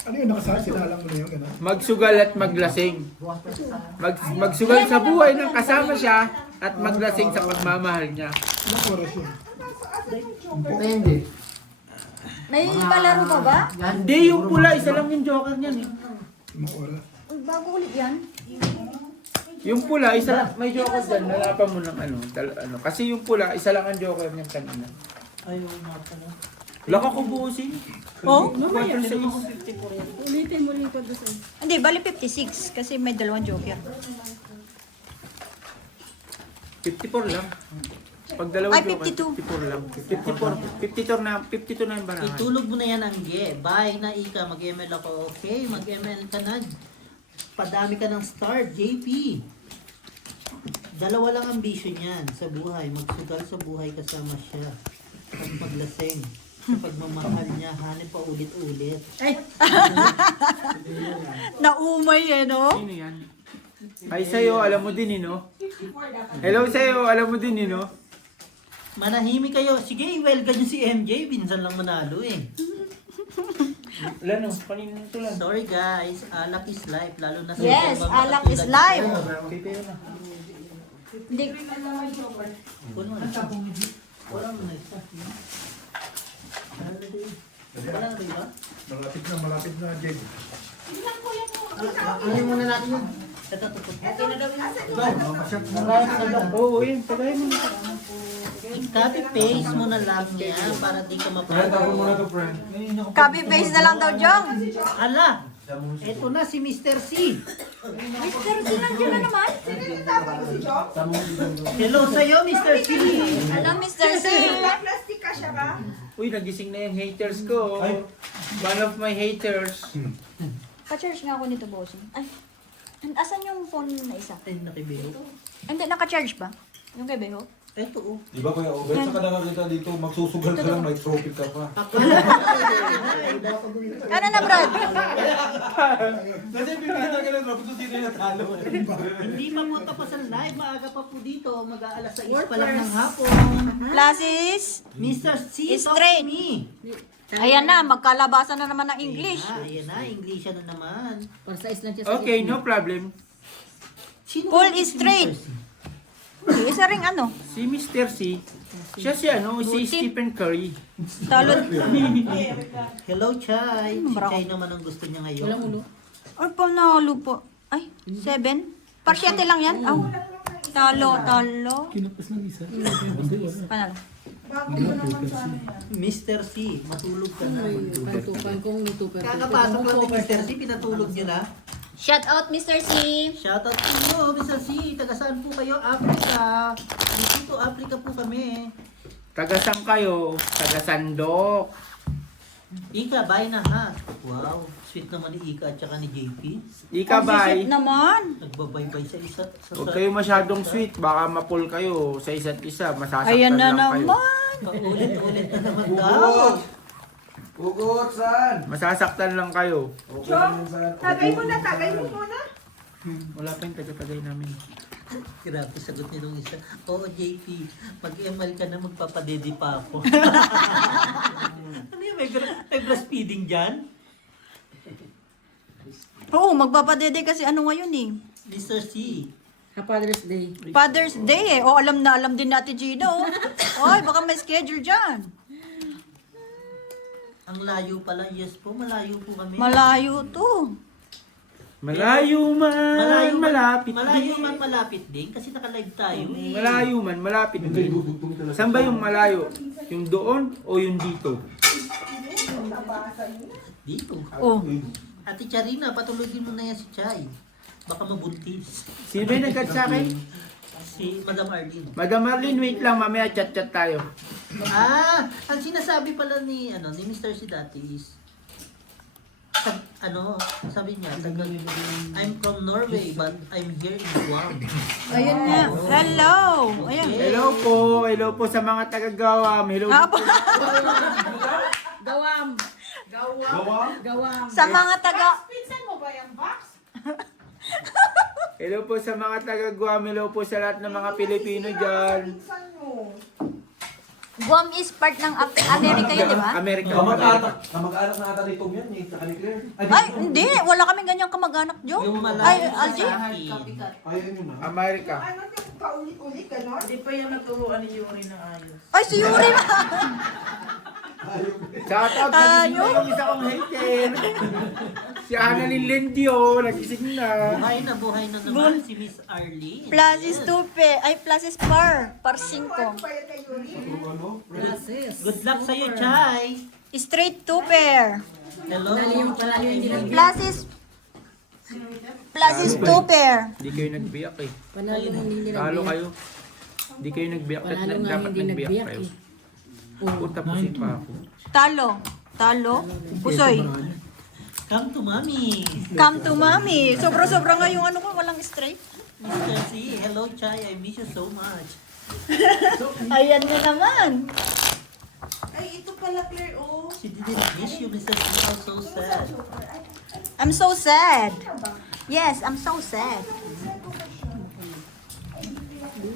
Ano yung nakasabi? Sinalang mo na yun, gano'n? Magsugal at maglasing. Magsugal sa buhay ng kasama siya at maglasing sa pagmamahal niya. Ilang oras yun? Depende. May palaro pa ba? Hindi, yung pula, isa lang yung joker niyan eh. Ilang oras? Uy, bago ulit yan. Yung pula, isa lang, may joker dyan, nalapan mo ng ano, kasi yung pula, isa lang ang joker niyan kanina. Ayaw nga pala. Laka ko buusin. Oh? Mamaya, Ulitin mo rin ko doon. Hindi, bali 56 kasi may dalawang joker. 54 lang. Pag dalawang Ay, joker, 52. 54 lang. 52 na yung barahan. Itulog mo na yan ang Bye na Ika. Mag-ML ako. Okay, mag-ML ka na. Padami ka ng star, JP. Dalawa lang ang vision yan sa buhay. Magsugal sa buhay kasama siya. At maglaseng. Sa pagmamahal niya, hanip pa ulit-ulit. Naumay eh, no? Sino yan? Ay, sa'yo, alam mo din, no? Hello sa'yo, alam mo din, no? Manahimik kayo. Sige, welcome nyo si MJ. Minsan lang manalo eh. Wala no, kanina ito lang. Sorry guys, alak is life. Lalo na sa Yes, mga alak is katulad life. ko. Pipiro na. Hindi. Kuno na. Wala mo na isa. Wala na ba? Malapit na, Jed. Ano muna natin yun? Ito. Oo, yun. Tagay mo na. Copy paste mo na lang yan para di ka mapapagod. Copy paste na lang daw, Jong. Ala! Ito na si Mr. C. Mr. Sinandiyan na naman. Hello sa'yo, Mr. C. Alam, Mr. C. Uy, nagising na yung haters ko. One of my haters. Pa-charge nga ako nito, bossing. Ay, asan yung phone na isa? Ay, nakibiho. Hindi, naka-charge ba? Yung kay Beho? Ito oh. Di ba Kuya Obet, sa nakakita dito, magsusugal ka lang, may trophy ka pa. Ano na, Brad? Kasi bibigyan na ka ng trophy, so sino yung natalo? Hindi pa po tapos ang live. Maaga pa po dito. Mag-aalas 6 pa lang ng hapon. Classes. Mr. C, talk Straight. to me. Ayan na, magkalabasan na naman ng English. Ayan na, English na naman. Parsais lang siya sa Okay, no problem. Sino Full ba is si straight. Mr. C? Isa ring ano, Si Mr. C, siya si ano, si Stephen Curry. talon. Hello, Chai. Si Bravo. Chai naman ang gusto niya ngayon. Walang ulo. Ay, panalo po. Ay, 7? Parsyate lang yan. Oh. Talo. Kinapas ng isa. Panalo. Mr. C, matulog ka na. May pantukan kong nito. Kakapasok lang ni Mr. C, pinatulog niya na. Shout out, Mr. C. Shoutout to you, Mr. C. Taga saan po kayo? Africa. Dito, Africa po kami. Tagasang kayo, tagasandok. Ika, bye na ha. Wow, sweet naman ni Ika at saka ni JP. Ika, bye. naman. Nagbabay-bye sa isa. Huwag kayo masyadong sweet, baka mapul kayo sa isa't isa, masasaktan Ayan na lang kayo. naman. Paulit-ulit na naman daw. Ugot, saan? Masasaktan lang kayo. Tagay mo muna. Wala pa yung taga-tagay namin. Grabe, sagot niya nung isa. Oo, JP, mag-ML ka na, magpapadede pa ako. Ano yun, may breastfeeding dyan? Oo, magpapadede kasi ano ngayon eh. Mr. C. Father's Day. Father's Day eh. O, alam na alam din natin Gino. Oy, baka may schedule dyan. Ang layo pala. Yes po, malayo po kami. Malayo to. Malayo man, malapit Malayo din. man, malapit din. Kasi naka-live tayo eh. Malayo man, malapit din. Saan ba yung malayo? Yung doon o yung dito? Dito. Oh. Ate Charina, patulogin mo na yan si Chay. Baka mabuntis. Sino ba yung nag-chat sa akin? Si Madam Arlene. Madam Marlene, wait lang, mamaya chat-chat tayo. Ang sinasabi pala ni Mr. C dati is sabi niya, I'm from Norway but I'm here in Guam. Ayun nga. Hello. Ayan. Hello po sa mga taga-Gawam. Hello Ah, po. Gawam. Gawam. Sa mga taga... Pinsan mo ba yung box? Hello po sa mga taga-Guam. Hello po sa lahat ng mga Pilipino dyan. Pinsan mo. Guam is part ng Amerika yun, di ba? America. Kamag-anak na ata ni Tom yan, eh, tsaka ni Claire. Ay, hindi. Wala kaming ganyang kamag-anak, Jo. Yung Ay, malaki Algie. sa akin. Ayaw nyo na. America. Ano yung paulit-ulit, gano'n? Hindi pa yan naturuan ni Yuri ng ayos. Ay, si Yuri na. Shout out na yung isa kong hater. Si Annalyn Lendio, nagising na. Buhay na naman si Miss Arlene. Plus is 2 pe. Ay, plus is par. Par 5. Ano ba yan kay Yuri? Good luck sa'yo, Chay. Straight 2 pair. Hello. Plus is 2 pair. Hindi kayo nagbiyak eh. Panalo nga hindi Talo nagbiyak. kayo. Hindi kayo nagbiyak. Panalo nga Dapat hindi nagbiyak nagbiyak kayo. eh. Punta po si Paco. Talo. Pusoy. Come to mommy. Come to mommy. Sobra-sobra nga yung ano ko. Walang straight. Mr. C, hello, Chay. I miss you so much. Ayan nga naman. Ay, ito pala, Claire, oh. She didn't miss you, Mr. C. I'm so sad. I'm so sad. Yes, I'm so sad.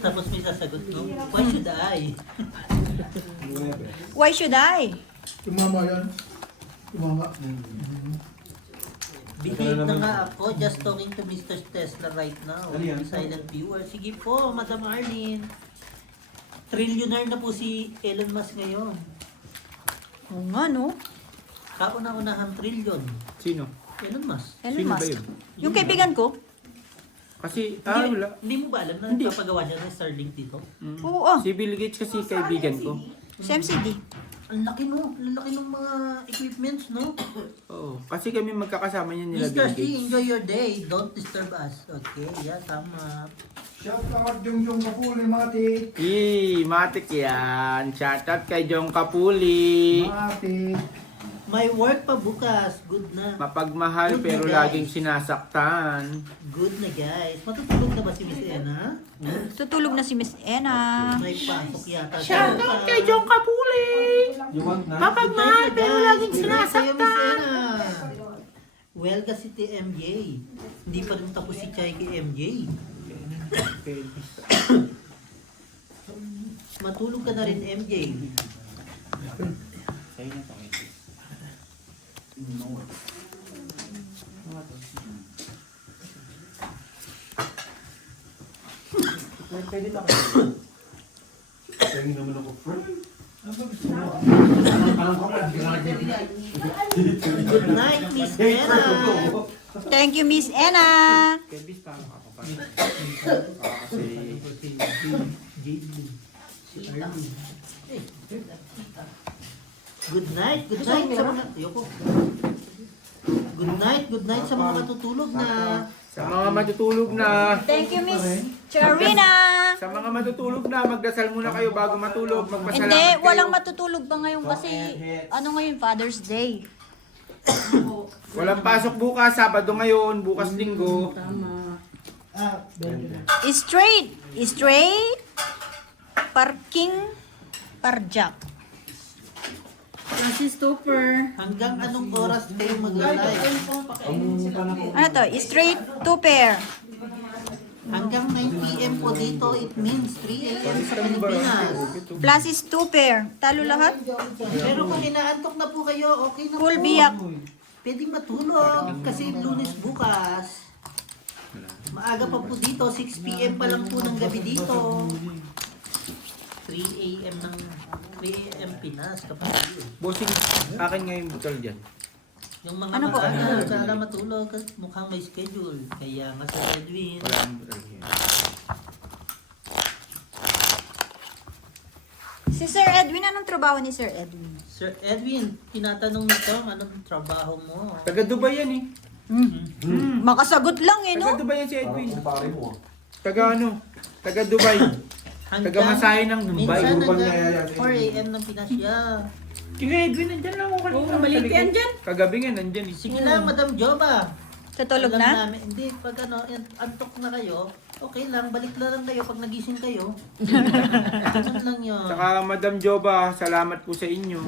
Tapos may sasagot, no? Why should I? Why should I? Tumama yan. Tumama. Behave na nga ako, just talking to Mr. Tesla right now. Silent viewer. Sige po, Madam Arlene. Trillionaire na po si Elon Musk ngayon. Oo nga, no? Kauna-unahang trillion. Sino? Elon Musk. Elon Sino ba Musk. yun? Yung kaibigan ko? Kasi, Hindi, wala. hindi mo ba alam na Hindi. nagpapagawa siya ng Starlink dito? Oo. Si Bill Gates kasi kaibigan ko. Sa MCD. Ang laki no, ang laki ng mga equipments, no? Oo. Kasi kami magkakasama niya nila Mr. Bill C, Gates. enjoy your day. Don't disturb us. Okay, yeah, tama. Shout out yung kapuli, Matik. Matik yan. Shout out kay Jong Kapuli. Matik. May work pa bukas. Good na. Mapagmahal Good pero na, guys. laging sinasaktan. Good na, guys. Matutulog na ba si Miss Ena? Tutulog na si Miss Ena. May pasok yata. Shout out kay Jong Kapuli. You want na? Mapagmahal pero laging Sa'yo, Miss sinasaktan. Ena. Well, kasi si MJ. Hindi pa rin tapos si Chay kay MJ. Matulog ka na rin, MJ. Pwede naman ako, friend. Good night, Miss Ena. Thank you, Miss Ena. Kasi Good night sa mga... Ayoko. Good night sa mga matutulog na. sa mga matutulog na, Thank you, Miss Charina. sa mga matutulog na, magdasal muna kayo bago matulog. Magpasalamat Hindi, kayo. walang matutulog ba ngayon kasi ano ngayon, Father's Day. Walang pasok bukas, Sabado ngayon, bukas Linggo. Tama. Straight. Parking. Parjak. Francis Topper. Hanggang anong oras kayo mag-live? Ano to? Straight 2 pair. Hanggang 9 p.m. po dito, it means 3 a.m. sa Pilipinas. Plus is 2 pair. Talo lahat? Pero kung inaantok na po kayo, okay na Full po. biyak. Pwede matulog kasi Lunes bukas. Maaga pa po dito, 6 p.m. pa lang po ng gabi dito. 3 a.m. ng 3 a.m. Pinas, kapatid. Bossing, akin nga yung butol dyan. Yung mga Ano po? maaga, sana matulog kasi mukhang may schedule. Kaya nga sa Edwin. Wala akong butol dyan. Si Sir Edwin, anong trabaho ni Sir Edwin? Sir Edwin, tinatanong nito, anong trabaho mo? Taga Dubai yan eh. Makasagot lang eh, Taga no? Dubai yan si Edwin. Pare mo. Taga ano? Taga Dubai. Taga Masahe ng Dubai. Minsan Urban hanggang kaya yan. 4 a.m. ng Pinas siya. Kaya Edwin, nandyan lang ako kanina. Oo, maliit yan dyan. Kagabi nga, nandyan eh. Sige lang, Madam Joba. Tutulog Alam na? namin, hindi, pag ano, antok na kayo, okay lang, balik na lang kayo pag nagising kayo. Ganun lang yun. Saka Madam Joba, salamat po sa inyo.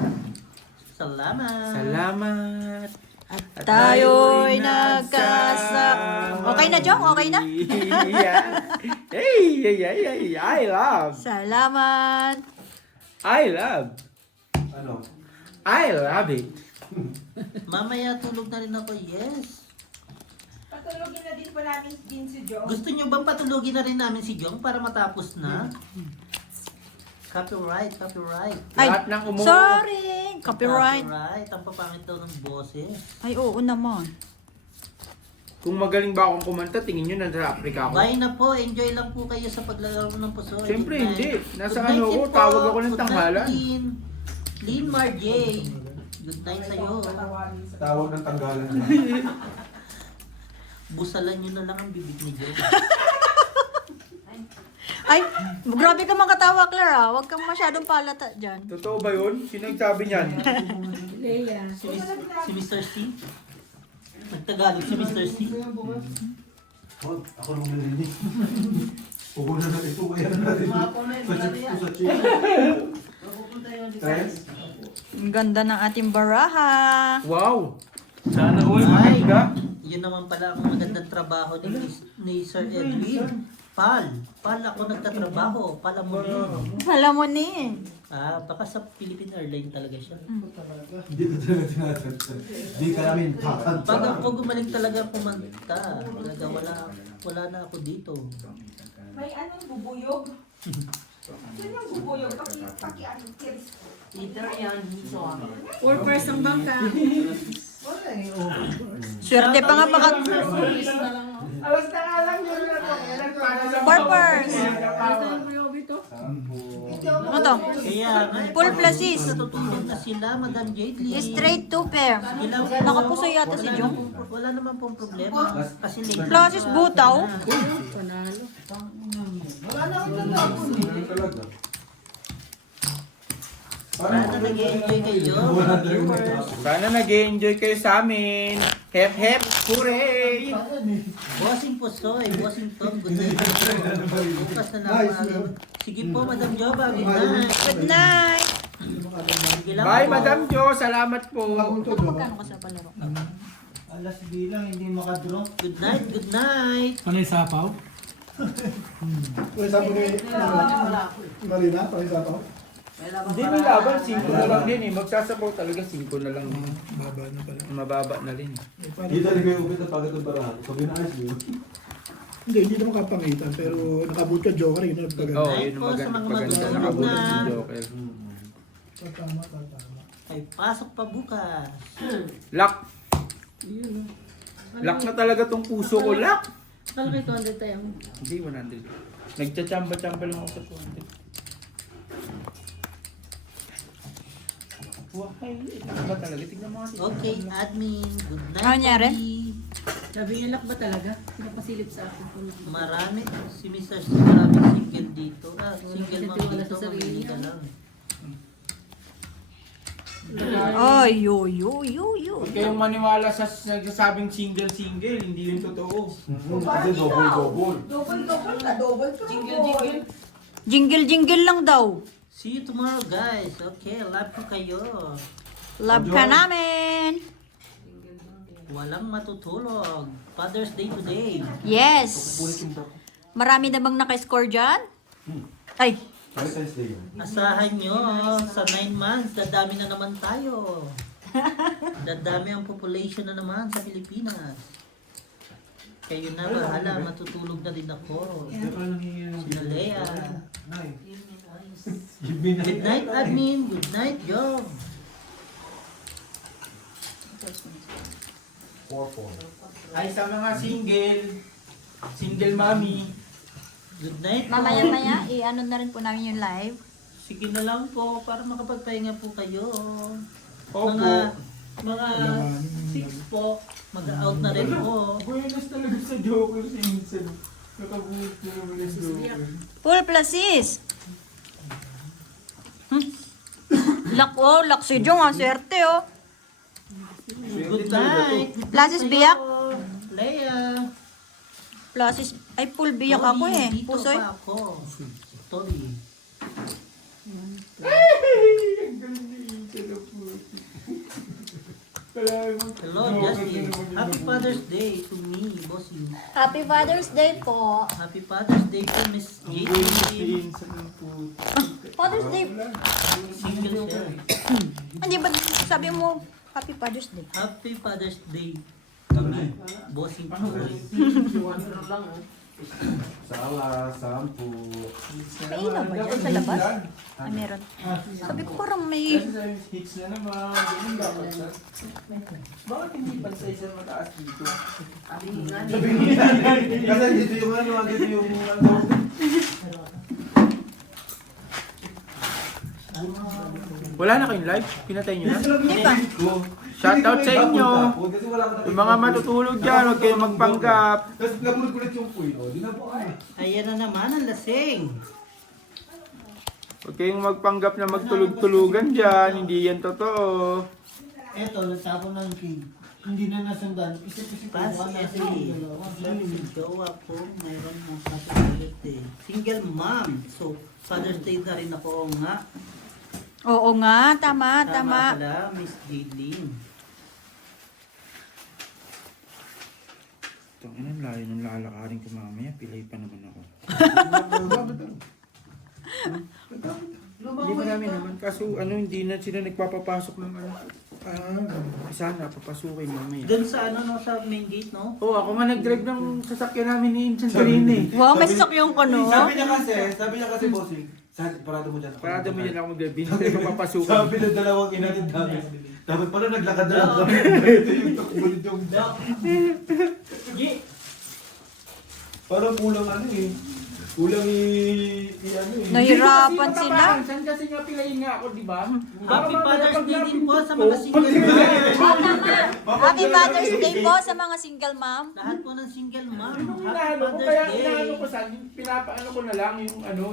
Salamat. Salamat. At tayo'y nagkasama. Okay na, Jong? Okay na? Yeah. Hey, I love. Salamat. I love. Ano? I love it. Mamaya tulog na rin ako, yes. Patulogin na din po namin din si Joe. Gusto nyo bang patulogin na rin namin si Jong para matapos na? Copyright. Ay, Lahat ng sorry. Copyright. Copyright. Ang papangit daw ng boses. Ay, oo naman. Kung magaling ba akong kumanta, tingin nyo nasa Africa ako. Bye na po. Enjoy lang po kayo sa paglalaro ng puso. Siyempre, Good night. hindi. Nasa Good night ano din ako, po. tawag ako ng Good night, tanghalan. Lynn Marjay. Good night sa'yo. Tawag ng tanggalan. Busalan nyo na lang ang bibig ni Joe. Ay, grabe ka mga katawa, Claire, ah. Huwag kang masyadong palata dyan. Totoo ba yun? Sino nagsabi niyan? Leia. Si Mr. C. Nagtagalog si Mr. C. Oh, ako nung narinig. Pupunan na ito. Kaya na natin. Sa chick. Tres? Ang ganda ng ating baraha. Wow! Sana all Ay, maganda. yun naman pala ang magandang trabaho ni Sir Edwin. Pal ako nagtatrabaho. Alam mo ni. Baka sa Philippine Airlines talaga siya. Hindi ko talaga tinatansan. Hindi ka namin kakanta. Pag ako gumaling talaga kumanta, talaga wala na ako dito. May anong bubuyog? Saan yung bubuyog? Paki-ano, kiris. Either yan, so. 4 ang bangka. Wala eh, oh. Swerte pa nga baka... Alas na nga lang yun na to. Kailan para sa Purpose. Ano to? Kaya Full plasis. natutulog na sila, Madam Jadely. Straight to pair. Nakapuso yata si Jong. Wala naman pong problema. Kasi late. Plasis butaw. Panalo. Wala na akong tatapon. Hindi talaga. Sana nag-enjoy kayo, mga viewers. Sana nag-enjoy kayo sa amin. Hep hep, hooray! Bossing Pusoy, Bossing Tom, good night. Bukas na naman. Sige po, Madam Joba, good night. Good night. Sige lang Bye, po. Madam Jo. Salamat po. Magkano ka sa palaro? Alas bilang, hindi makadraw. Good night, good night. Panay sapaw? Panay sapaw ni Marina, panay sapaw? Hindi may laban. 5 na lang din eh. Magsasabaw talaga 5 na lang. Baba na pala. Mababa na rin. Hindi talaga yung upit na pagkat ng barahan. Sabi na ayos yun. Hindi naman kapangitan, pero nakabut ka joker, yun ang paganda. Oo, yun ang maganda. Paganda. Nakabulot si Joker. Tatama. Ay, pasok pa bukas. Lock. Lock na talaga tong puso ko. Lock. Kala kay 200 tayo. Hindi, 100. Nagtsachamba-chamba lang ako sa 200. Why? Ito ba talaga? Tignan mo kasi. Okay, admin. Good night. Ano nangyari? Pogi. Sabi niya, lock ba talaga? Napasilip sa akin. Marami. Si Mr. C, maraming single dito. Single mom Wala dito. sa sarili Mamili niya. ka lang. Ay, yo. Huwag kayong maniwala sa nagsasabing single-single. Hindi yun totoo. Kasi double. Double ka, double ka. Jingle lang daw. See you tomorrow, guys. Okay, love ko kayo. Love ka namin. Walang matutulog. Father's Day today. Yes. Marami na bang naka-score dyan? Ay, Valentine's Day yun. Asahan nyo, sa 9 months, dadami na naman tayo. Dadami ang population na naman sa Pilipinas. Kayo na, bahala, matutulog na din ako. Sina Lea. Good night, admin. Good night, Job. 4-4. Ay, sa mga single mommy. Good night po. mamaya-maya, i-ano na rin po namin yung live. Sige na lang po, para makapagpahinga po kayo. Opo. Mga 6 po, mag-out na rin po. Buenos talaga sa Joker si Vincent. Nakabuhit na naman yung Joker. Full plasis. Lak si Jong, ang swerte oh. Good night. Plasis biyak. Leia. Plasis, ay full biyak ako eh. Dito Pusoy. pa ako. Toy. Ang galing ni Vincent ang puti. Hello, Justin. Happy Father's Day to me, bossing. Happy Father's Day po. Happy Father's Day to Miss Ang galing ni J.P. Vincent ang puti. Father's Day. Single siya. Hindi ba sabi mo, Happy Father's Day? Happy Father's Day. Sabi. Bossing po. Sala, 10. May ilaw ba dyan sa labas? Ay, meron. Sabi ko parang may... Hits na naman. Ganun dapat na. Bakit hindi pansay sa mataas dito? Kasi dito yung ano, dito yung ano. Wala na kayong live? Pinatay nyo na? Hindi pa. Shoutout sa inyo. Kasi wala ka Yung mga matutulog dyan, huwag kayong magpanggap. Tapos nabulit-bulit yung puy. Di na po ay. Ayan na naman ang lasing. Huwag kayong magpanggap na magtulog-tulugan dyan. Hindi yan totoo. Eto, nagtapon ng king. Hindi na nasundan. Isip-isip ko, Pas wala kasi. na Jowa ko, mayroon ng possibility. Single mom. So, Father's Day na rin ako nga. Oo nga, tama. pala, Miss Jaylene. Tangina, layo ng lalakarin ko mamaya. Pilay pa naman ako. Hindi marami naman. Kaso hindi na sila nagpapapasok ng ano. Sana papasukin mamaya. Doon sa ano, no, sa main gate, no? Oo, ako nga nag-drive ng sasakyan namin ni Insan kanina eh. Wow, may stock yung kono. Sabi niya kasi bossing. Parado mo dyan. Parada mo yan ako mag-drive. Hindi ko papasukin. Sabi ng dalawang inatid namin. Dapat pala naglakad na lang kami. Ito yung takbulit yung... Parang kulang ano eh. Kulang ano eh. Nahirapan sila. Saan kasi nga pilayin nga ako, di ba? Happy Father's Day din po sa mga single mom. Happy Father's Day po sa mga single mom. Lahat po ng single mom. Yung Happy inaano ko, Father's kaya Day. inaano ko saan, yung pinapaano ko na lang, yung ano,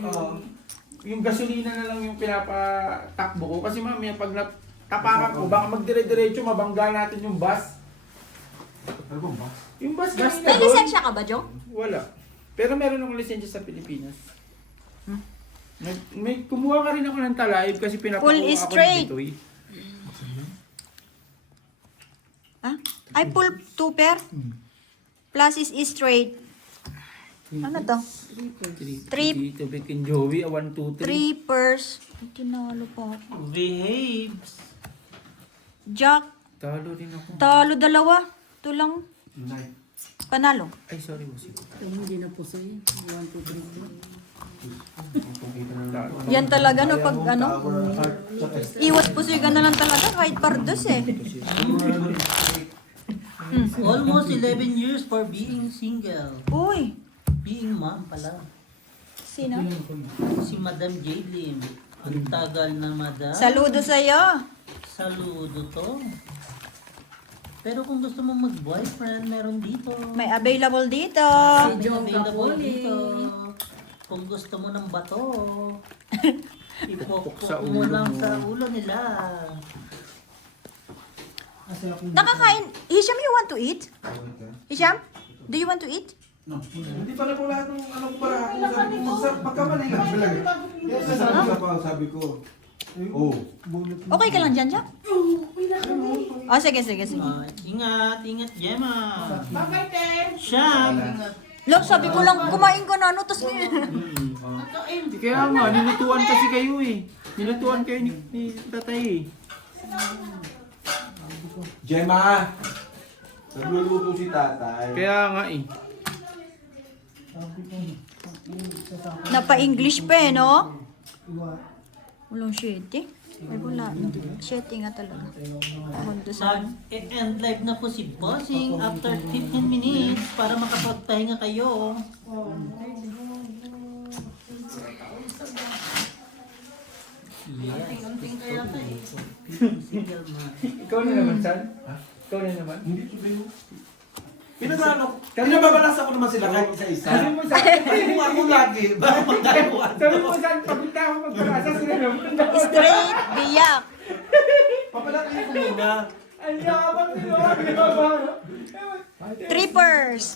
yung gasolina na lang yung pinapatakbo ko. Kasi mamaya pag natapakan ko, baka magdire-diretso, mabangga natin yung bus. Ano bang ba? Yung bus kanina May doon, lisensya ka ba, Jong? wala. Pero meron akong lisensya sa Pilipinas. May kumuha ka rin ako ng talayib kasi pinapakuha Full ako straight. dito eh. Ha? Ay, full two-pair? Plus is straight. Ano to? Trip. Dito, Bikin Joey, 1, 2, 3. 3 pairs. Ay, tinalo pa ako. Behaves. Jack, Talo rin ako. talo dalawa. Ito lang. Night. Panalo. Ay, sorry, boss. Hindi na po sa'yo. 1, 2, 3, 4. Yan talaga no pag ano. Iwas pusigan na lang talaga kahit pardos eh. Almost 11 years for being single. Uy, Being mom pala. sino? Si Madam Jaylene. Ang tagal na, Madam. Saludo sa'yo. Saludo to. Pero kung gusto mong mag-boyfriend, meron dito. May available dito. May John available Capone. dito. Kung gusto mo ng bato, ipokpok sa mo ulo lang mo. sa ulo nila. Nakakain. Hisham, you want to eat? Hisham, do you want to eat? Hindi pala po lahat ng ano ko pala. Sabi ko, pagkamali lang talaga. Kaya sabi ko. Oh. Okay ka lang dyan, Jack? Oh, sige. Ingat, Gemma. Bye-bye, Ten. Siyam. Look, sabi ko lang, kumain ka na ano, tapos Kaya nga, nilutuan kasi kayo eh. Nilutuan kayo ni tatay eh. Gemma! Nagluluto si tatay. Kaya nga eh. napa-English pa eh, no? Walang shitty. Ay, wala. Shitty nga talaga. Kundusan. End live na po si Bossing after 15 minutes para makapagpahinga kayo. Yes, gusto ko eh. Single man. Ikaw na naman, San? Ikaw na naman? Hindi ko sa'yo. Pinagano? Pinababalasa ko naman sila kahit isa-isa. Sabi mo sa Kung ako lagi, bakit magkaiwan? Sabi mo San, pagod na ako magpalasa sila naman. Straight, biyak. Papalaki ko muna. Ang yakap nila. 3 pairs.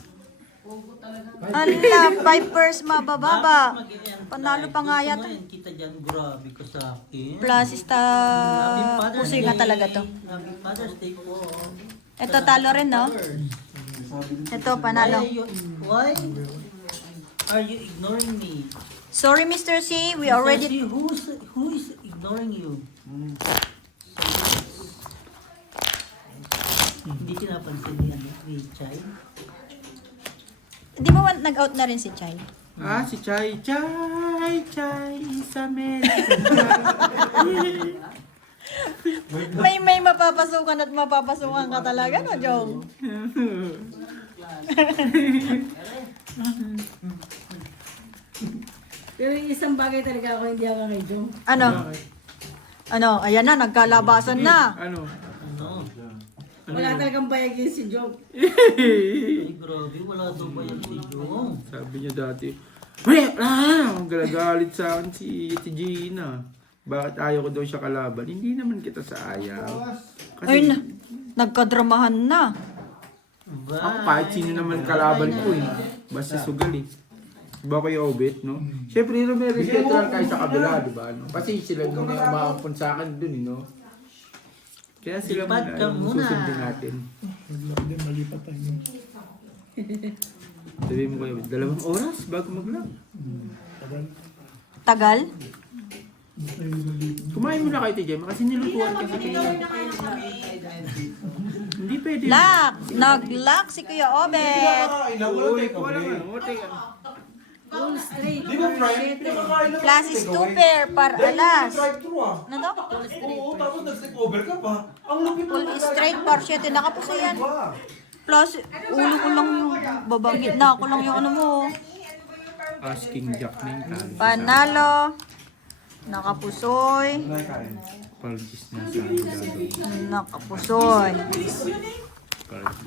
Ala, 5 pairs mabababa. Panalo pa nga yata. Kita dyan, grabe ka sa akin. Plus, Happy Father's pusoy nga Day. talaga to. Happy Father's Day po. Ito, talo rin, no? Ito, panalo. Why are you ignoring me? Sorry, Mr. C. We already... See, who is ignoring you? Hindi pinapansin ni Chay. Di ba nag-out na rin si Chay? Si Chay is American. May mapapasukan at mapapasukan ka talaga, no, Jong? Pero yung isang bagay talaga ako hindi ako kay Jong. Ano? Ayan na, nagkalabasan na. Ano? Ano? Wala talagang bayag yun si Jong. Ay, grabe, wala daw ba yan si Jong? Sabi niya dati, ang galagalit sa akin si Gina. Bakit ayaw ko daw siya kalaban? Hindi naman kita sa ayaw. Ay, nagkadramahan na. Ako kahit sino naman kalaban ko eh. Basta sugal eh. Diba kayo Obet, no? Siyempre, may respeto lang tayo sa kabila, di ba? No? Kasi sila nung umaampon sa akin dun, eh, no? Kaya sila Lipat ka muna. susundin natin. Maglaki din, malipat tayo. Sabi mo kayo, 2 oras bago mag-lock. Tagal? Kumain mo na kayo, TJ, kasi nilutuan kasi kayo. Hindi pwede. Lock! Nag-lock si Kuya Obet. Uy, wala nga. Take Full straight. Di ba, Frank? Pinakakain lang. Classes 2 pair par alas. Drive-thru ah. Ano to? Oo, tapos nag-sleepover ka pa. Ang lupit mo. Full straight par 7. Nakapuso yan. Ba? Plus, ulo ko lang yung babangit na ako lang yung ano mo. Asking Jack na yung talo. Panalo. Nakapusoy. Palgis na sa amin gagawin. Nakapusoy.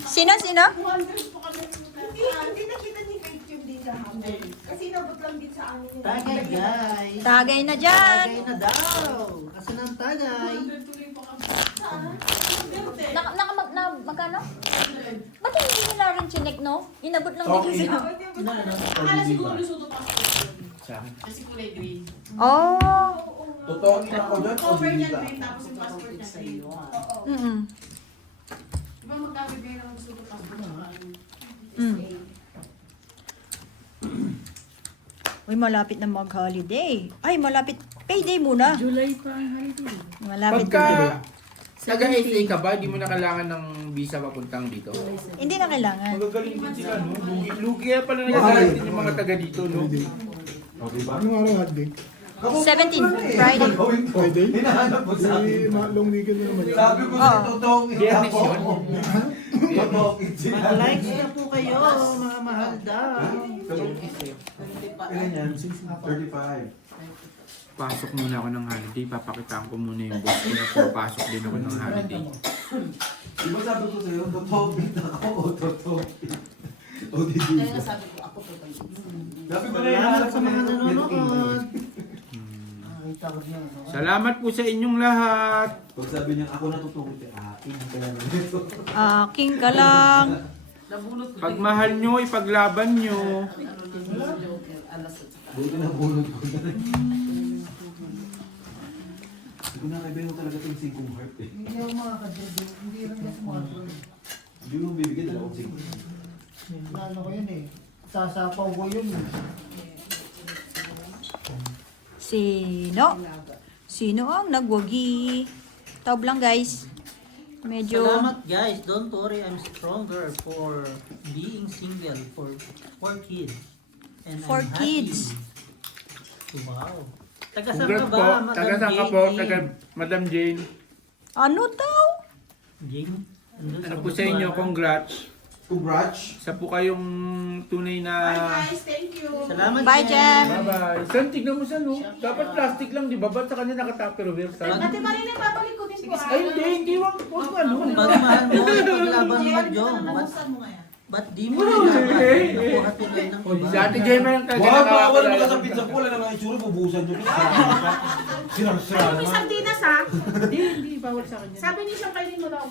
Sino? Hindi nakita ni Faith yung din sa hamon. Kasi nabot lang din sa amin yung Tagay, guys. Tagay na dyan. Tagay na daw. Kasi ng tagay. Magkano? Ba't hindi nila rin chinek, no? Inabot lang din kasi. Akala siguro lusuto pa ako. Sa akin. Kasi kulay green. Oh. Totoo din ako dyan. O Cover niya dito. green tapos yung passport niya green. Mm. Diba magkabibigay ng lusuto pa ako? Uy, malapit na mag-holiday. Ay, malapit. Payday muna. July pa ang holiday. Malapit Pagka na. taga-SA ka ba, di mo na kailangan ng visa papuntang dito? Hindi na kailangan. Magagaling din sila, no? Lugi kaya pala nagagalit din yung mga taga dito, no? O, diba? Anong araw hotday? 17, Friday. Gawin ko. Friday? Hinahanap mo sa akin. Long weekend na naman yun. Sabi ko sa totoong Biyernes yun. Totoong sila. Mag-likes na po kayo, mga mahal daw. Ilan yan? 35. Pasok muna ako ng holiday, papakitaan ko muna yung boss ko na pumapasok din ako ng holiday. Di ba sabi ko sa'yo, totoong bit ako o totoong bit? O di Kaya dito. nga sabi ko, ako po kayo. Sabi ko na Salamat sa mga yung nanonood. Ay, takot niya. Salamat po sa inyong lahat. Pag sabi niya, ako natutungkol kay akin. Kaya naman ito. Aking ka lang. Nabulot ko. Pagmahal nyo, ipaglaban nyo. Buti na bunod ko na rin. Hindi ko nakaiba mo talaga itong singkong heart eh. Hindi ako makakadyo. Hindi lang kasi makakadyo. Hindi mo bibigyan dalawang singkong. Ano ko yun eh. Sasapaw ko yun eh. Sino ang nagwagi? Taob lang, guys. Medyo... Salamat guys. Don't worry, I'm stronger for being single for 4 kids. And For I'm kids. Happy. Wow. Taga saan Congrats ka po. ba, Madam Taga saan ka po? Jane? Taga Madam Jane. Ano daw? Jane? Ano po sa inyo? Congrats. Congrats! Isa po kayong tunay na... guys, thank you. Salamat Bye, Jem. Bye-bye. San, tignan mo saan, no? Dapat plastic lang, di ba? Ba't sa kanya nakatupperware? Ate Marina, babalik ko din po. Ay, hindi. Wag ano. Pag mahal mo, ipaglaban mo ka, Jong. Ba't di mo nilaban? Nakuha tuloy ng Si iba. Ate Jem lang talaga Wag, bawal nakakaalala makasapit ng sa pula ng mga itsura, bubusan nyo. Sinasira May naman. sardinas ha. Hindi, bawal sa kanya. Sabi niya siyang kainin mo daw.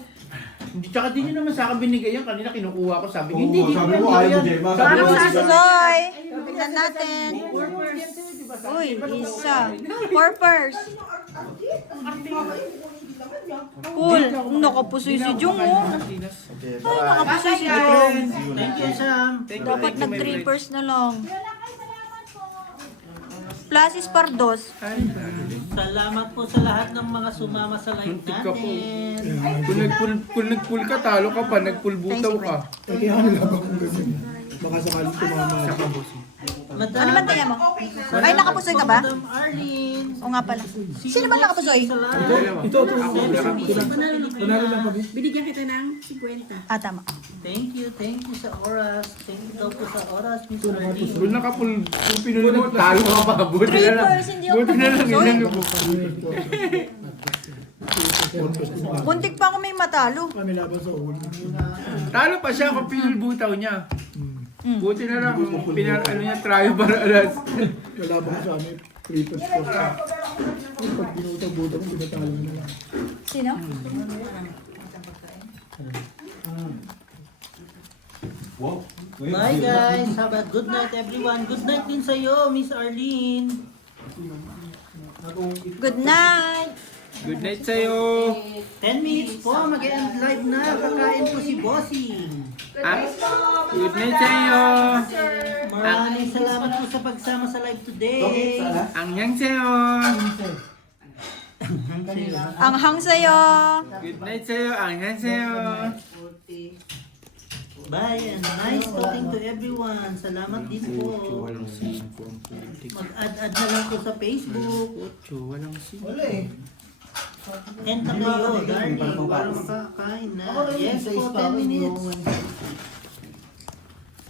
Hindi, tsaka di nyo naman sa akin binigay yan. Kanina kinukuha ko, sabi niyo, Oo, hindi, sabi ko mo, yan, ayaw mo, yan. Gemma. Sabi mo, Parang sige. Soy! Tignan natin. Uy, isa. Purpose. Cool. Nakapusoy si Jung, oh. Ay, nakapusoy si Jung. Thank you, Sam. Dapat nag-trippers na lang. Plasis Pardos. Ay, lalo din. Salamat po sa lahat ng mga sumama sa live Muntik ka po. natin. Kung nagpull ka, talo ka pa. Nagpull butaw ka. Kaya nga nilabang ko ganyan. Baka sakaling tumama. Saka boss. Madam, Ano ba tingin mo? Ay, nakapusoy ka ba? Madam Arlene. O nga pala. Sino ba nakapusoy? Ito. Panalo lang kami. Binigyan kita ng 50. Ah, tama. Thank you sa oras. Thank you daw po sa oras, Miss Arlene. Kung nakapull, kung pinunod mo, talo ka pa. Buti na lang. 3 hindi ako Buti na lang. nakapusoy. Inalubog. Buntik pa ako may matalo. Kami laban sa ulo. Talo pa siya kung pinulbutaw niya. Buti na lang kung ano niya, try para alas. Nalaban ko sa amin. Clippers ko. Pag binutag-buta ko, binatalo mo na lang. Sino? Wow. Bye guys. Have a good night everyone. Good night din sa iyo, Miss Arlene. Good night. Good night sa'yo. 10 minutes po, mag-end live na. Kakain po si Bossing. Good night sa'yo. Maraming salamat po sa pagsama sa live today. Ang yang sa'yo. Ang hang sa'yo. Good night sa'yo. Ang yang sa'yo. Bye and nice talking to everyone. Salamat din po. Walang singko ang putik. Mag-add-add na lang po sa Facebook. Ocho, walang singko. Wala eh. End na kayo, darling. Para makakain na. Yes po, 10 minutes.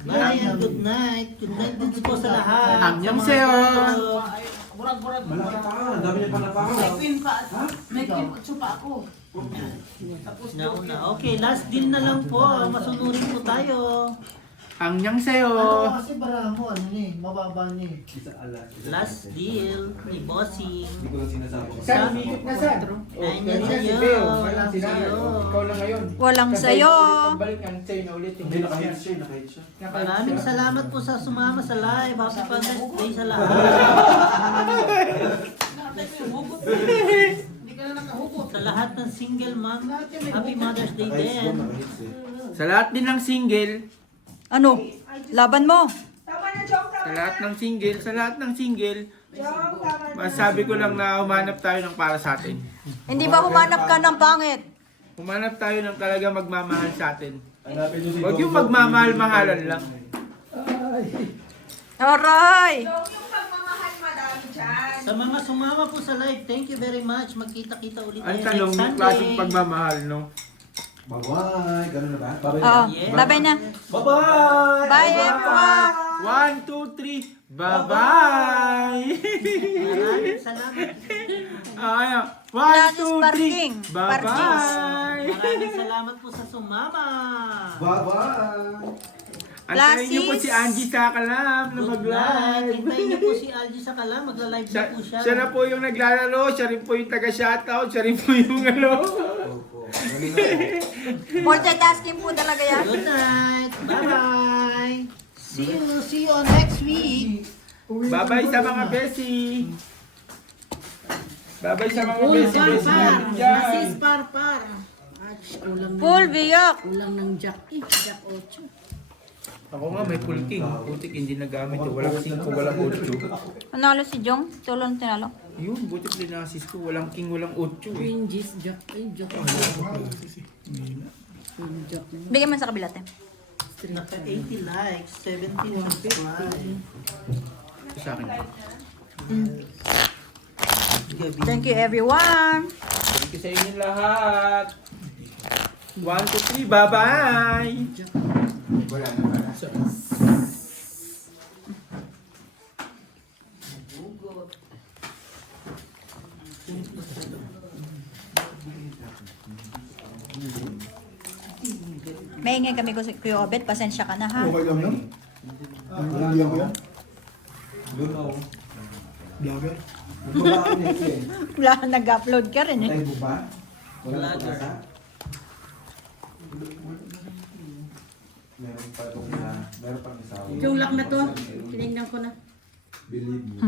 Bye and good night. Good night din po sa lahat. Ang Sa yang mga sa'yo. tao. Malaki pa ka. Ang dami niya pa napakan. May kim pa ako. Naku na. Okay, last din na lang po. Masunurin po tayo. Ang yang sa'yo. Ano kasi bara mo, ano ni, mababa ni. Isa ala. Last deal ni Bossing. Hindi ko lang sinasabi. Saan? Umikot na saan? Ay, Ganyan sa'yo. si Beo. Wala si Sa'yo. Ikaw na ngayon. Walang Kasi sa'yo. Balik ang sa'yo na ulit. Hindi, nakahit siya. Nakahit siya. Maraming salamat po sa sumama sa live. Happy Father's Day sa lahat. Hindi ka na nakahugot. Sa lahat ng single mom, Happy Mother's Day Nakahit din. siya. Nakahit siya. Sa lahat din ng single, Ano? Laban mo. Tama na, Jong. sa lahat ng single, Jong, tama na. masabi ko lang na humanap tayo ng para sa atin. Hindi ba humanap ka ng pangit? Humanap tayo ng talaga magmamahal sa atin. Hanapin niyo si Huwag yung Dong. magmamahal-mahalan lang. Aray! Jong, yung pagmamahal madami dyan. Sa mga sumama po sa live, thank you very much. Magkita-kita ulit Ang tayo tanong, next yung klaseng Sunday. pagmamahal, no? Bye-bye. Ganun na ba? Bye-bye. Oo, na. labay na. Bye-bye. Bye everyone! 1, 2, 3, bye-bye! Maraming salamat. Ayan. 1, Platis 2, Parking. 3, bye-bye! Maraming salamat po sa sumama. Bye-bye. Antayin niyo po Plasis. si Angie sa kalam na Good night. mag-live. Hintayin niyo po si Algie sa kalam. Magla-live na po siya. Siya na po yung naglalaro, siya rin po yung taga-shoutout, siya rin po yung ano. Opo. Ganun na po. Multitasking po talaga yan. Good night. Bye-bye. See you on next week. Bye-bye sa mga besi. Bye-bye sa mga Full besi. par-par. Dyan. Masis par-par. Ach, kulang ng, Full biyak. kulang ng jack. Jack 8. Ako nga may full king. Putik hindi nagamit. Walang 5, walang 8. Nanalo si Jong. Tulon tinalo. Yun, butik linasis ko. Walang king, walang 8 eh. Queen G's jack. Ay, jack. Queen jack. Bigyan mo sa kabila, te. Naka 80 likes, 17 subscribe. Sa akin. Gabi. Thank you everyone. Thank you sa inyo lahat. 1, 2, 3, bye-bye! Wala na. May ingay kami ko si Kuya Obet. Pasensya ka na ha. Okay lang yun? Hindi ako yan. Doon ako. Vlogger. Bumaba niya siya eh. Wala, nag-upload ka rin eh. Tayo po ba? Wala na Vlogger. pag-asa? Meron pa itong isa. Meron pang isa. Yung lock na to. Tinignan ko na. Believe me.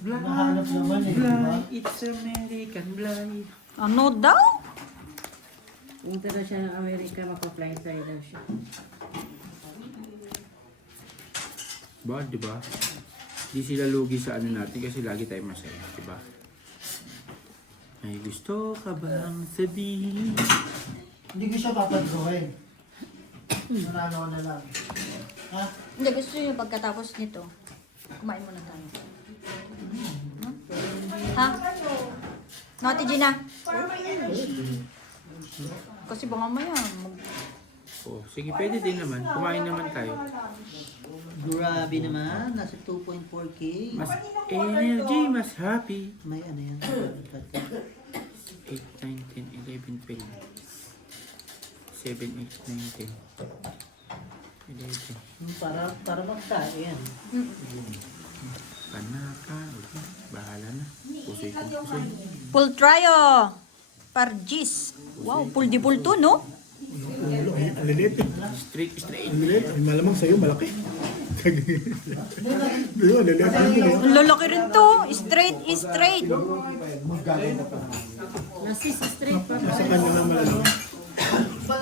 Nahanap naman eh, di ba? It's American Blind. Ano daw? Punta na siya ng Amerika. Mapa-fly tayo daw siya. Ba, di ba? Di sila lugi sa ano natin kasi lagi tayong masaya, diba? May gusto ka bang sabihin? Hindi ko siya papadruhin. Narano na lang. Ha? Hindi, gusto nyo pagkatapos nito, kumain muna tayo. Ha? Nati Gina? Kasi baka maya, Oh, sige, pwede din naman. Kumain naman tayo. Grabe naman, nasa 2.4K. Mas energy, mas happy. May ano yan. 8, 9, 10, 11, 12. 7, 8, 9, 10. 11. Para magtayo yan. Panaka. Okay. Bahala na. Pusoy ko. Pusoy. Pultrayo! Pargis. Wow, puldi pulto, no? Ulo, ang lilit. Straight. Ang lilit. Ay, malamang sa'yo, malaki. Yun, lilit. Ang lalaki rin to. Straight is straight. Nasis straight pa. Nasa kanya na malamang.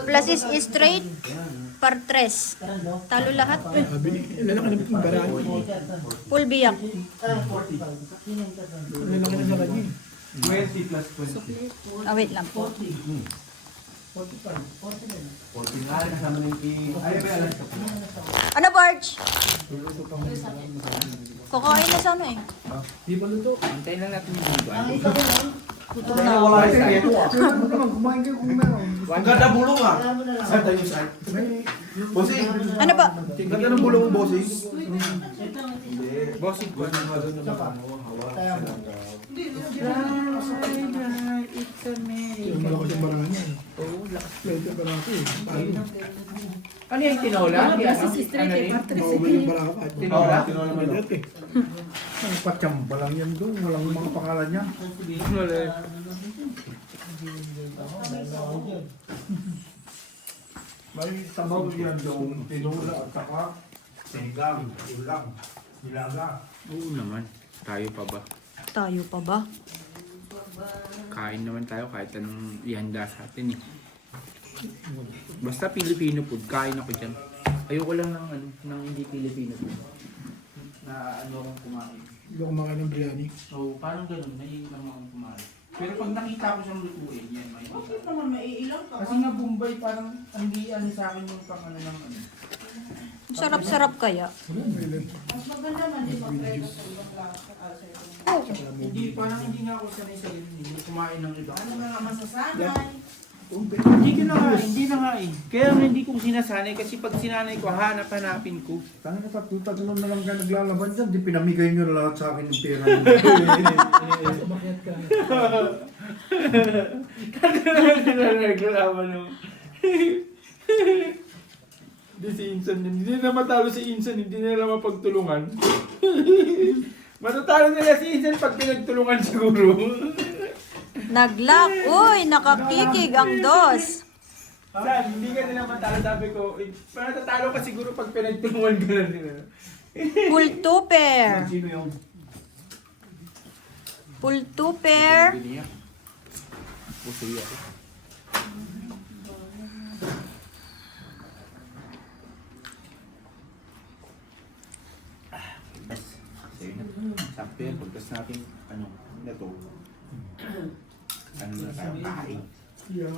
Plus is straight. Par tres. Talo lahat. Sabi ni, lalaki na itong baraan. Full biyak. Lalaki na sa kanya. 20 plus 20. Ah, wait lang. 14 nga, kasama ng king. Ay, may alas ka po. Ano, Barge? Kakain na sana eh. Di ba luto? Antayin lang natin yung buwan. Ay, wala yung sekreto ah. Kumain kayo kung meron. Ang ganda bulong ah. Saan tayo side? Bossing. Ano ba? Ang ganda ng bulong mo, bossing. Bossing ko. It's a Yung malakas yung barangan niya. Oo, lakas plate yung barako eh. Paano? Ano yung tinola? Nasis straight eh. Par tres Mauwi yung barako. Tinola? Tinola mo Lilit eh. Ang patsamba lang yan doon. Walang mga pangalan niya. Tinola. May sabaw yan doon. Tinula at saka sinigang, ulam, nilaga. Oo naman. Tayo pa ba? Tayo pa ba? Kain naman tayo kahit anong ihanda sa atin eh. Basta Filipino food, kain ako dyan. Ayoko lang ng ano, ng hindi Filipino food. Na ano akong kumain. Hindi ako kumakain ng biryani. So, parang ganun, naiilang akong kumain. Pero pag nakita ko siyang lutuin, yan, may Bakit naman maiilang ka? Kasi nga Bombay, parang hindi ano sa akin yung pang ano ng ano. Sarap-sarap kaya. Mas maganda man din mag-try ka sa ibang klase. Hindi, parang hindi nga ako sanay sa ganun, hindi kumain ng iba. Ano na nga masasanay? Hindi na nga eh. Kaya nga hindi ko sinasanay kasi pag sinanay ko, hanap-hanapin ko. Tangan na tatlo na lang ka naglalaban dyan. Di pinamigay nyo na lahat sa akin yung pera. Umakyat ka. Nagkalaman naman. Hindi si Insan yun. Hindi na matalo si Insan, hindi nila mapagtulungan. Matatalo nila si Insan pag pinagtulungan siguro. Naglock. Uy, nakakikig ang dos. Saan? Hindi ka nila matalo, sabi ko. Matatalo ka siguro pag pinagtulungan ka na nila. Full two pair. Sino yung? Full two pair. Pusoy ako. Sakto yan, pagkas natin, ano, na to. Ano na tayo, kain. Yeah.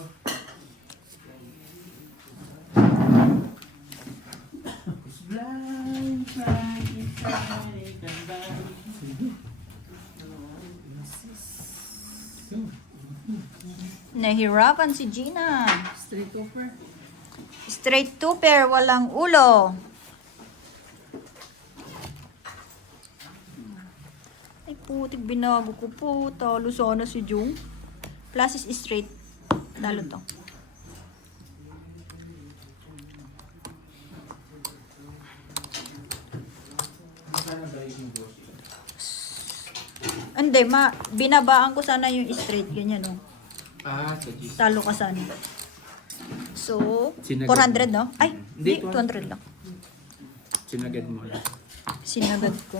Nahirapan si Gina. Straight over. Straight two pair, walang ulo. Ay putik, binago ko po. Talo sana si Jung. Plus is straight. Talo to. Hindi, binabaan ko sana yung straight. Ganyan, no? Ah, sa G's. Talo ka sana. So, Sinagad 400, no? Ay, Hindi, hindi, 200 lang. Sinagad mo na. Sinagad ko.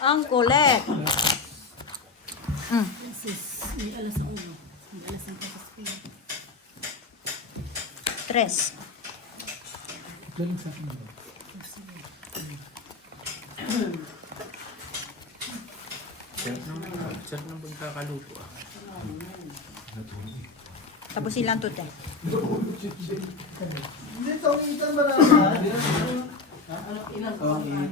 Ang kulit. Nasis. May alas akong Tres. Galing sa akin. Sarap ng pagkakaluto ah. Tapusin lang to, te. Hindi, tongitan marami. Ilang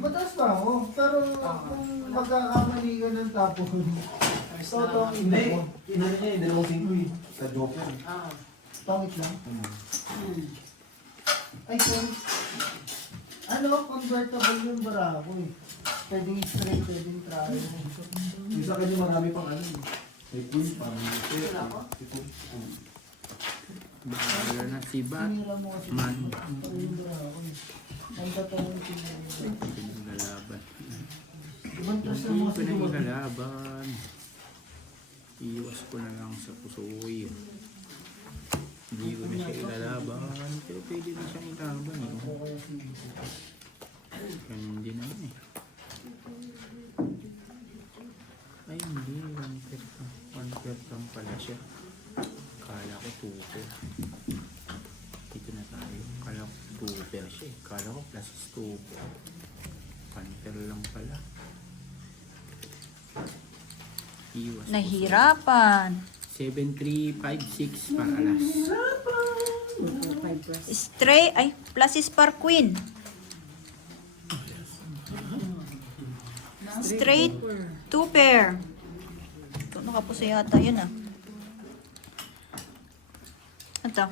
Mataas pa ako. Pero kung magkakamali ka ng tapon, totong ina Hindi. mo. Inano niya, yung dalawang singko eh. Sa Joker. Tongit lang. Ay, kung... Ano, convertible yung barako eh. Pwedeng straight, pwedeng trial. Yung sa kanya marami pang ano eh. May queen, parang ito. Wala na si Bat. Sinira mo kasi Man. yung barako eh. Ang tatawang sinira. Lalaban. Ibang trust na Hindi mga ko na sinira. ilalaban. Iwas ko na lang sa pusoy. Hindi ko na siya ilalaban. Pero pwede na siyang ilaban. Ganun din naman eh. Ay hindi, 1/3 lang pala siya. Kala ko 2/4. Dito na tayo. Kala ko 2/4 siya eh. Kala ko plus is 2/4. 1/3 lang pala. Iwas ko. Nahirapan. 7-3-5-6 para alas. Straight, ay, plus is par queen. Straight, 2 pair. Ito, nakapuso yata yun ah. Ito,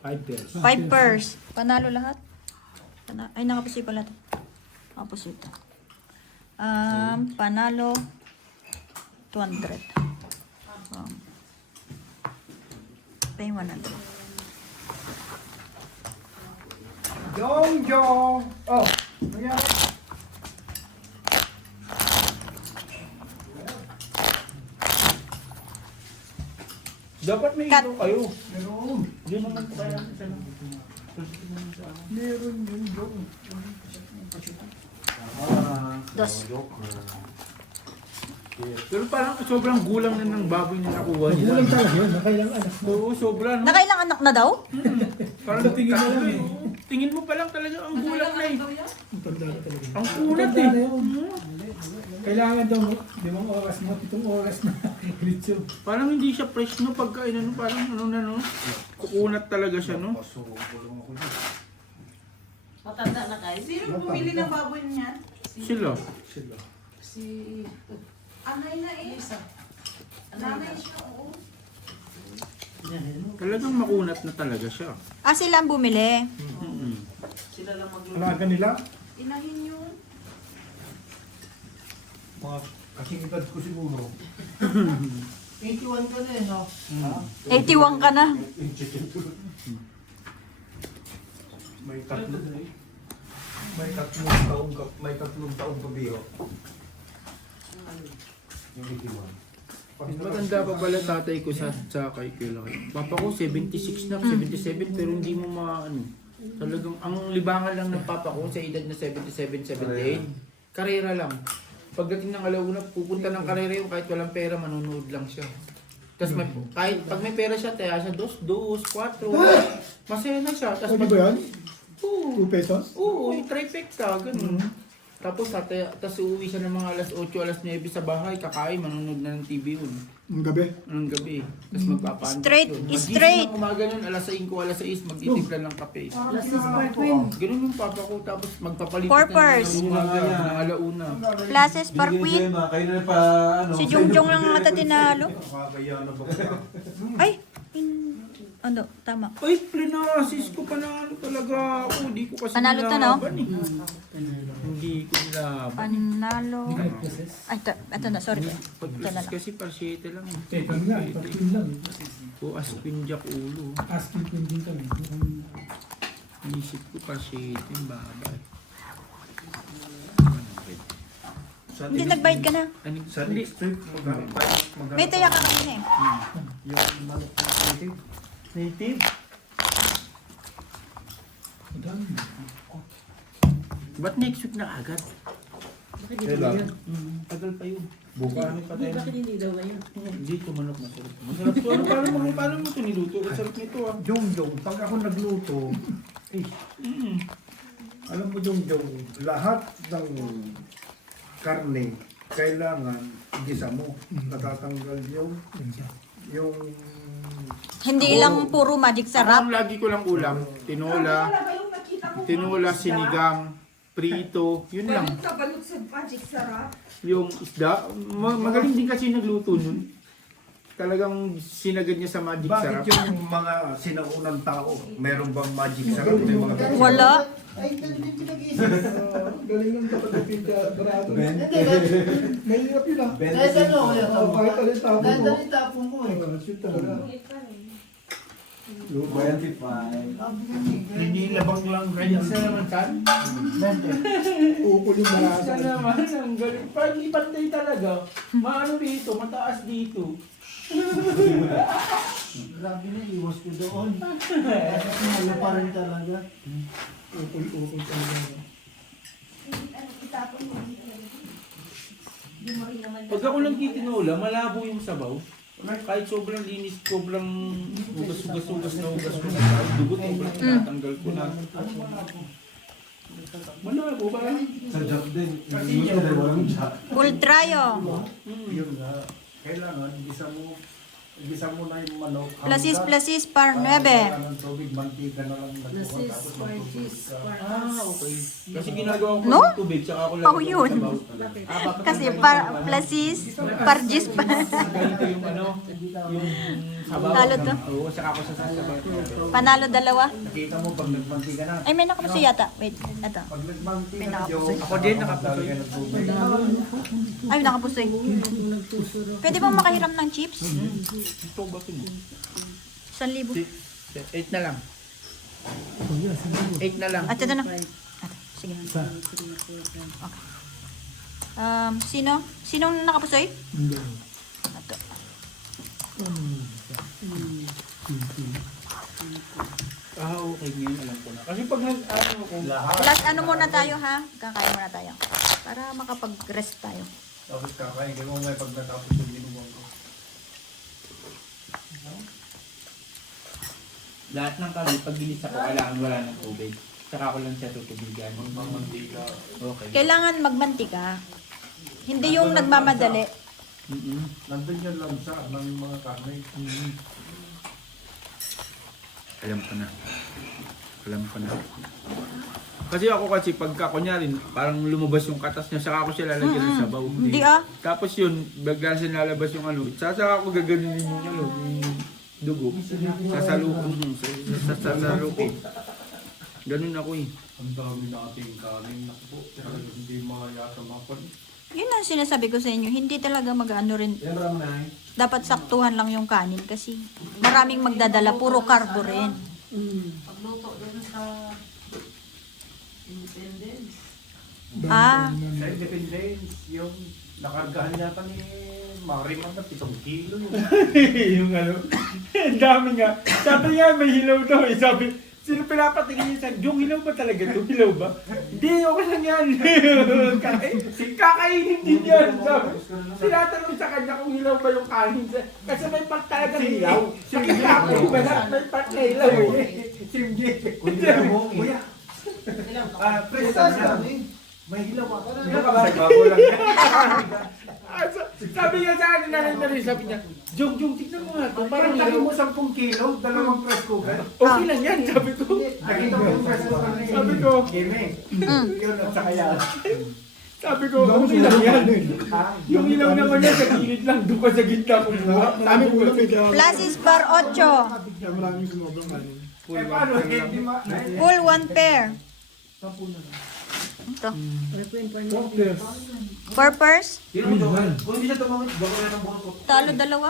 5 pairs. 5 pairs. Panalo lahat. Ay, nakapuso pala ito. Nakapuso ito. Panalo, 200. Pay 100. Jong Jong! Oh! Nangyari? Dapat may Cut. ilo kayo. Meron. Hindi naman po kaya isa lang. Meron yun, Jong. Dos. Pero parang sobrang gulang na ng baboy na nakuha nila. Magulang talaga yun. Nakailang anak mo. Oo, sobra no? Nakailang anak na daw? Parang Tingin mo lang eh. Tingin mo pa lang talaga ang gulang na eh. Ang tanda na talaga. Ang kunat Tanda eh. na yun. Kailangan daw mo, 5 oras mo, 7 oras na. Litso. Parang hindi siya fresh no pagkain ano, parang ano na no. Kukunat talaga siya no. Matanda na kayo. Sino bumili ng baboy niya? Sila. Si... Anay na eh. Nanay siya, oo. Talagang makunat na talaga siya. Ah, sila ang bumili. Mm-mm. Sila lang magluluto. Alaga nila. Inahin yun. Mga kasing edad ko siguro. 81 ka na eh, no? 81 ka na. Yung chicken to. May tatlong taong pabiho. Yung 81. Mas matanda pa pala tatay ko sa kay Kuya Laki. Papa ko 76 na, 77 pero hindi mo ano. Talagang ang libangan lang ng papa ko sa edad na 77, 78. Karera lang. Pagdating ng alauna, pupunta ng karera yung kahit walang pera, manonood lang siya. Tapos kahit pag may pera siya, taya siya 2, 4. Masaya na siya. Tapos Pwede ba yan? Oo, 2 pesos? oo, yung trifecta, ganun. Tapos uuwi siya ng mga alas 8, alas 9 sa bahay, kakain, manonood na ng TV yun. Ang gabi. Anong gabi. Tapos magpapaandar Straight, yun. Magising straight. ng umaga nun, alas 5, alas 6, magtitimpla ng kape. Ganun yung papa ko, tapos magpapalipat Purpose. ng umaga, ng alauna. Classes par queen. Kayo na pa, ano. Si Jungjong lang ata tinalo. Nakakaya na ba? Ay, ano, tama. Ay, plinasis ko panalo talaga ako. Hindi ko kasi Panalo to, no? nilaban eh. Hindi ko nilaban. Panalo. 5 pesos. Ay, ito na, sorry. Ito na Pag-class lang. kasi parsyete lang. Teka nga, 13 lang. O aspin jack ulo. Asking ko din kami. Inisip ko parsyete, babay. Hindi, nagbayad ka na. Ano, Sa hindi. next trip, May taya ka kanina eh. yung manok na native. Native. Madami. Ba't next week na agad? Kailan? Tagal pa yun. Buka. Bakit hindi daw ngayon? Hindi ito manok masarap. Masarap to. Paano mo ito niluto? Masarap nito ah. Jongjong, pag ako nagluto, alam mo Jongjong, lahat ng karne kailangan gisa mo. Natatanggal yung Hindi lang puro magic sarap. Ang lagi ko lang ulam, tinola, sinigang, prito, yun lang. Kabalot sa magic sarap. Yung isda, magaling din kasi nagluto nun. Talagang sinagad niya sa magic bakit sarap. yung mga sinaunang tao, meron bang magic sarap? May mga Wala. Ay, ganun din pinag-iisip. Galing ng kapatid ka, Dorato. Hindi, Mahirap yun ah. kahit ano, kaya Kahit alin tapo kahit mo. ano yung tapon mo eh. Shoot talaga. 25. Hindi labang lang ganyan. Isa naman saan? Ukol yung Isa malasa. naman, ang galing. Parang di pantay talaga. Maano dito, mataas dito. Grabe na, iwas ko doon. Kasi malo pa rin talaga. Ukol talaga. Pag ako lang titinola, malabo yung sabaw. Kahit sobrang linis, sobrang hugas na hugas ko na sa dugot, sobrang tinatanggal ko na. Malabo ba? Sa job din. Kasi Gusto yun. din walang job. Ultrayo. Yun nga, kailangan gisa mo na yung manok. Plasis par 9. Ng tubig, mantika na lang This is for cheese. Okay. Kasi ginagawa ko No? ng tubig, tsaka ako lang Oh, yun. sabaw. Kasi plasis par gis pa. Ganito yung ano, yung sabaw. Talo to. Oo, saka ako sasabaw. Panalo dalawa. Nakita mo pag nagmantika na. Ay, may nakapuso yata. Wait, ito. Pag nagmantika May na nakapusoy. yung Ako din, nakapusoy. magdalagay ng tubig. Ay, nakapuso eh. Pwede bang makahiram ng chips? Ito ba ito? 1,000. 8 na lang. 8 na lang. At ito na. Ito, sige. Okay. Sino? Sinong nakapusoy? Hindi. Ito. Okay, ngayon alam ko na. Kasi pag ano ko, Last ano muna tayo ha? Kakain muna tayo. Para makapag-rest tayo. Tapos kakain, kaya mo may pag natapos yung ginuwang ko. lahat ng kami, pag ginis ako, kailangan wala ng tubig. Saka ako lang siya tutubigan. Mantika. Okay. Kailangan magmantika. Hindi yung nagmamadali. Nandun yung lansa ng mga karne. Alam ko na. Alam ko na. Kasi ako kasi pagka kunyari, parang lumabas yung katas niya, saka ako siya lalagyan ng sabaw. Hindi ah. Tapos yun, bigla siya lalabas yung ano, saka ako gaganunin yung ano, yung dugo. Sasalukong. Sasalukong. Ganun ako eh. Ang dami nating kanin. Naku po, talagang hindi makayasa mapon. Yun ang sinasabi ko sa inyo. Hindi talaga mag-ano rin. Yan lang na. Dapat saktuhan lang yung kanin kasi maraming magdadala. Puro carbo rin. Pagluto doon sa Independence. Ah. Sa Independence, yung nakargahan yata ni Marimar na 7 kilo. Yung ano, ang dami nga. Sabi nga, may hilaw daw eh. Sabi, sino pinapatingin niya sa yung hilaw ba talaga ito? Hilaw ba? Hindi, okay lang yan. Kakainin din yan. Sabi, tinatanong sa kanya kung hilaw ba yung kanin. Kasi may part talaga hilaw. Nakita ko yung may part na hilaw eh. Simgi. Kuya mo, kuya. Prestas Prestas kami. may hilaw ako. Nakabago lang yan. Sabi niya sa akin na rin, sabi niya, Jong, tignan mo nga ito. Parang Parang lagi hilaw. mo 10 kilo, 2 press cooker. Okay lang yan, sabi ko. Nakita mo yung press cooker ni Sabi ko. Kimi. Yun at saka yan. Sabi ko, okay lang yan. Yung ilaw naman niya sa gilid lang, doon ka sa gitna kumuha. Sabi ko, Plasis par 8. Kaya maraming sumobrang kanin. Eh paano, hindi ma... Full 1 pair. Ito. Doctors. Purpose. Kung hindi siya tumawid, baka na ng bukas ko. Talo dalawa.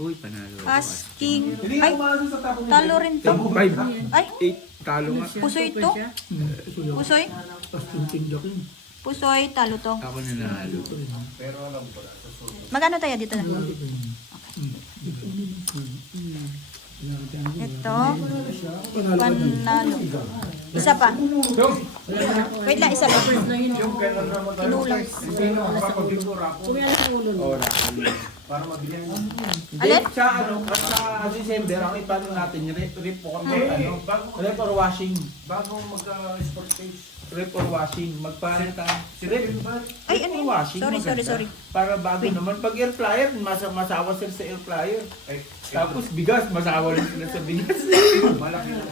Uy, panalo. Asking. Hindi Ay, umaso sa tapon niya. talo rin to. 5, Ay, 8, talo nga. pusoy to. Pusoy. Tapos yung tindak yun. Pusoy, talo to. Ako nanalo. Pero alam ko na, sa susunod. Magkano tayo dito na? Ito. Panalo ka din. Panalo. Isa pa. Wait lang, isa pa. Yung gano'n naman tayo. Inulang. Hindi na makapag-bigura ako. Ora. Para mabilis. Alin? Sa ano, sa December, ang ipano natin, rip po kami, rip or washing. Bago mag-sport face. Rip or washing. Magpaano tayo? Rip. Ay, Rip ano or yun? washing. Sorry. maganda. Para bago naman. Pag air fryer, masawa sila sa air fryer. Tapos bigas, masawa rin sila sa bigas. Malaki na.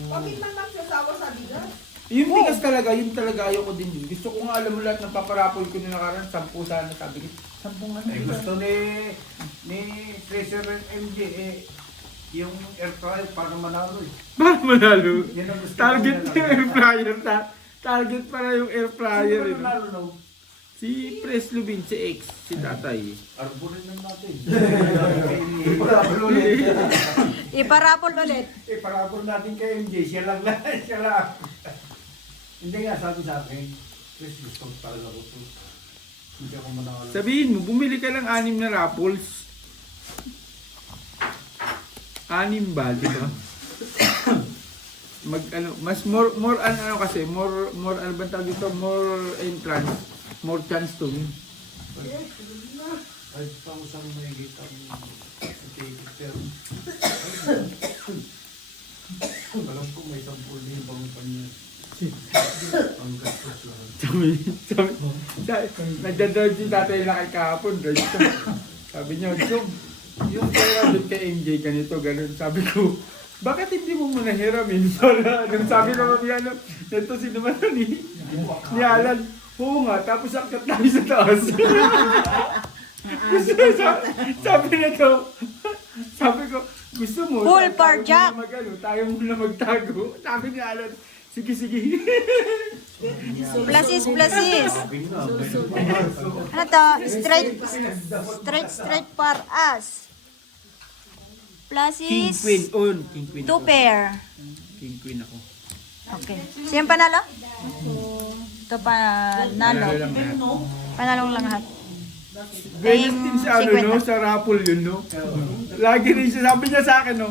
Bakit man magsasawa sa bigas? Yung bigas talaga, yun talaga ayoko din yun. Gusto ko nga alam mo lahat ng paparapol ko na nakaraan, 10 sana sabi ko. 10 ano? Eh, gusto ni Tracer MJ yung air fryer para manalo eh. Para manalo. Yan ang gusto Target ko yung air fryer. Target para yung air fryer. Sino eh, no? manalo no? Si Pres Lubin, si X, si Tatay. Arborin lang natin. Iparapol ulit. Parapol natin kay MJ, siya lang. Siya lang. Hindi nga, sabi sa akin, Chris, gusto ko talaga ko to. Hindi ako manalo. Sabihin mo, bumili ka ng 6 na raffles. 6 ba, di ba? Mas more ano kasi, more ano ba tawag dito, more entrance, more chance to win. Ay, pausang may kita ng ticket pero alam ko may 10,000 pa niya. Ang gastos lang. Nagdadrive si tatay na kay kahapon, drive ka. Sabi niya, yung pera doon kay MJ ganito, ganun. Sabi ko, bakit hindi mo muna hiramin? Para, nung sabi naman niya, ito si naman ni Alan, oo nga, tapos akit tayo sa taas. sabi nito, sabi ko, gusto mo, Full tayo par jack. muna tayo muna magtago. Sabi ni Alan, sige. Pluses. Ano to? Straight par as. King Pluses. Queen, King Queen 2 ako. pair. King Queen ako. Okay. Sino panalo? Ito panalo. Panalo lang lahat. Panalong lang lahat. Venus team sa ano, no? Sa raffle yun, no? Lagi rin siya, sabi niya sa akin, no?